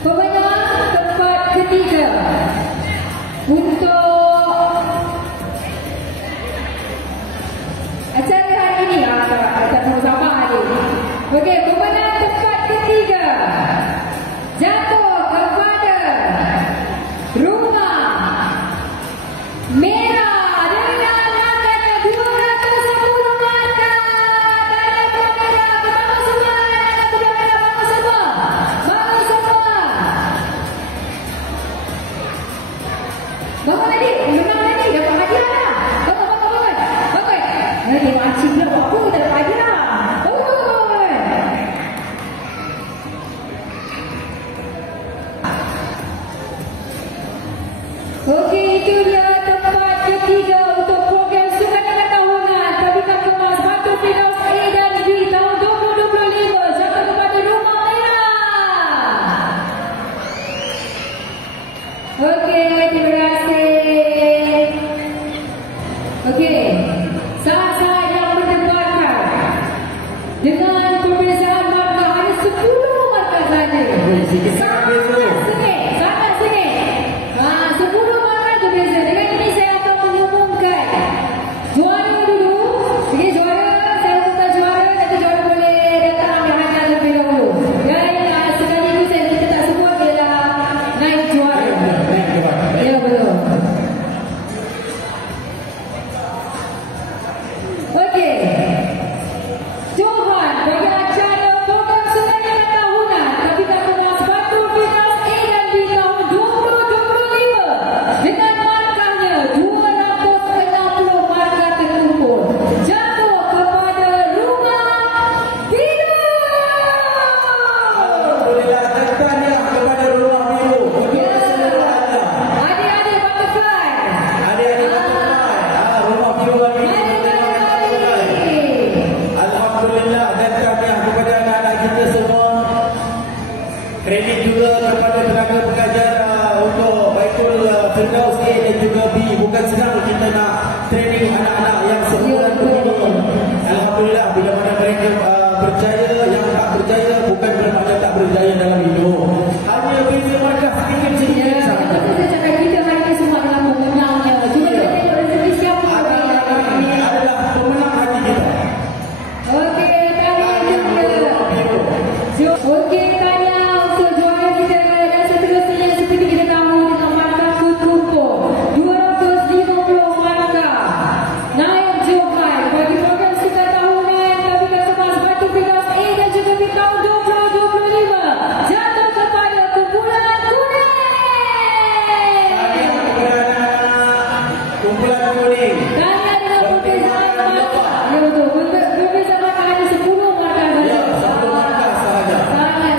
Pemenang tempat ketiga untuk acara hari ini. Tak sama-sama adik. Okey, pemenang tempat ketiga jatuh kepada Rumah Merah dengan angkanya 210 markah. Tanda kamera, bangun semua. Tanda kamera, bangun semua. Bangun semua. Bangun adik, menang adik, dapat hadiah dah. Bangun. Tengok makcik pula apa, tak dapat hadiah. Okey, itu dia tempat ketiga untuk program Sukan Tahunan Tadika Kemas Batu Fidaus A dan B tahun 2025 jatuh kepada Rumah Merah. Okey, terima kasih. Okey, saat-saat yang berdebarkan dengan perbezaan markah hanya 10 markah saja. Sangat sengit. 10 markah tu beza. Dengan ini saya akan mengumumkan juara dulu. Okey, juara, saya umumkan juara. Nanti juara boleh datang ambil hadiah lebih dahulu. Dan sekaligus kita tak sebut ialah naik juara. Ya, betul. Okey. Johan bagi acara program Sukan Tahunan Tadika Kemas Batu Fidaus A dan B tahun 2025 dengan markahnya 260 markah terkumpul jatuh kepada Rumah Biru. Alhamdulillah, tahniah kepada Rumah Biru. Adik-adik butterfly. Rumah Biru hari ini. Alhamdulillah, dan tahniah kepada anak-anak kita semua. Kredit juga kepada tenaga pengajar untuk Baitul Firdaus A dan juga B. Bukan senang kita nak training anak-anak yang seumuran begini. Alhamdulillah, bila mana mereka berjaya, yang tak berjaya bukan bermakna tak berjaya dalam hidup. Hanya beza markah sedikit-sedikit sahaja. Betul, saya cakap kita hari ini semua adalah pemenangnya. Cuma kita tengok rezeki siapa. Ini adalah pemenang hati kita. Okey, okey, tanya untuk juara kita dan seterusnya seperti kita tahu dengan markah terkumpul 250 markah. Naib Johan bagi program Sukan Tahunan Tadika Kemas Batu Fidaus A dan juga B tahun 2025 jatuh kepada Kumpulan Kuning. Kumpulan Kuning. Tanya dengan perbezaan markah. Ya betul, perbezaan markah hanya 10 markah saja. Ya, 10 markah sahaja.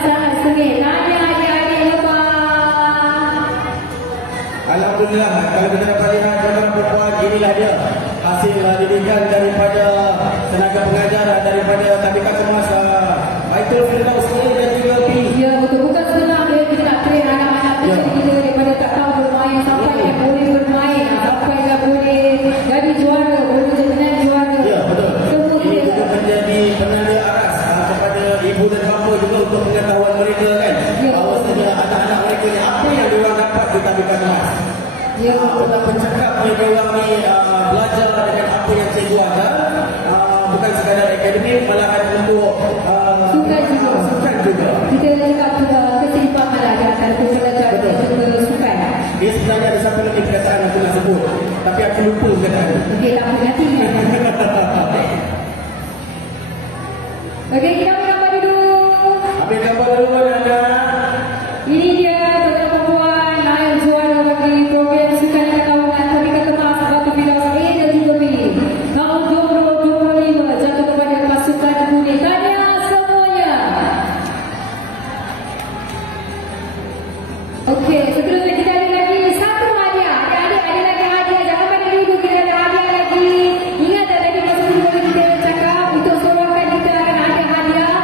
Sangat sengit. Tanya adik-adik lepas. Alhamdulillah, kalau kita dapat lihat tuan-tuan perempuan, inilah dia hasil didikan daripada tenaga pengajar daripada Tadika Kemas Baitul Firdaus A dan juga B. Ya betul, bukan senang dia kita nak train anak-anak kita daripada tak tahu bermain sampai yang boleh bermain, sampai yang boleh jadi juara, boleh menjadi juara. Ya, betul. Semua Ini dia. juga menjadi penanda aras kepada ibu dan bapa juga untuk pengetahuan mereka kan. Ya. Bahawasanya anak-anak mereka ni apa yang diorang dapat di Tadika Kemas. Ya. Betapa cakapnya diorang ni belajar dengan apa yang cikgu ajar. Bukan sekadar akademik, malahan untuk sukan juga. Kita cakap juga keseimbangan lah di antara pembelajar dan juga sukan. Dia sebenarnya ada satu lagi perkataan aku nak sebut, tapi aku lupa perkataan. Okey, tak apa, nanti. Okey, kita ambil gambar dulu. Ambil gambar dulu anda. Ini dia tuan-tuan perempuan naib juara bagi program Sukan Tahunan Tadika Kemas Batu Fidaus A dan juga B tahun 2025 jatuh kepada Pasukan Kuning. Tanya semuanya. Okey, seterusnya kita ada lagi satu hadiah. Adik-adik ada lagi hadiah. Jangan pada dulu, kita ada hadiah lagi. Ingat tak tadi masa dulu kita bercakap untuk sorongkan kita akan ada hadiah.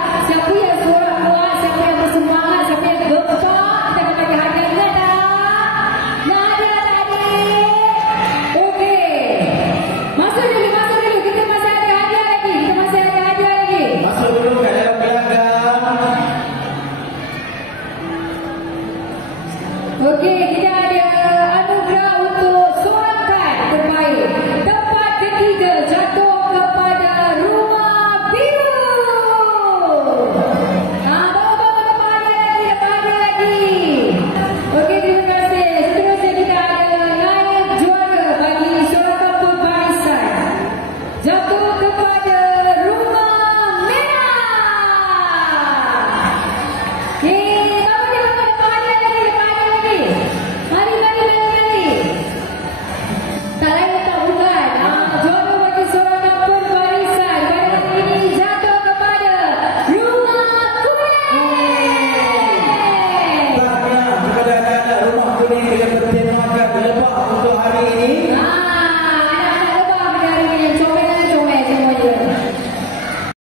dengan bertemakan lebah untuk hari ini.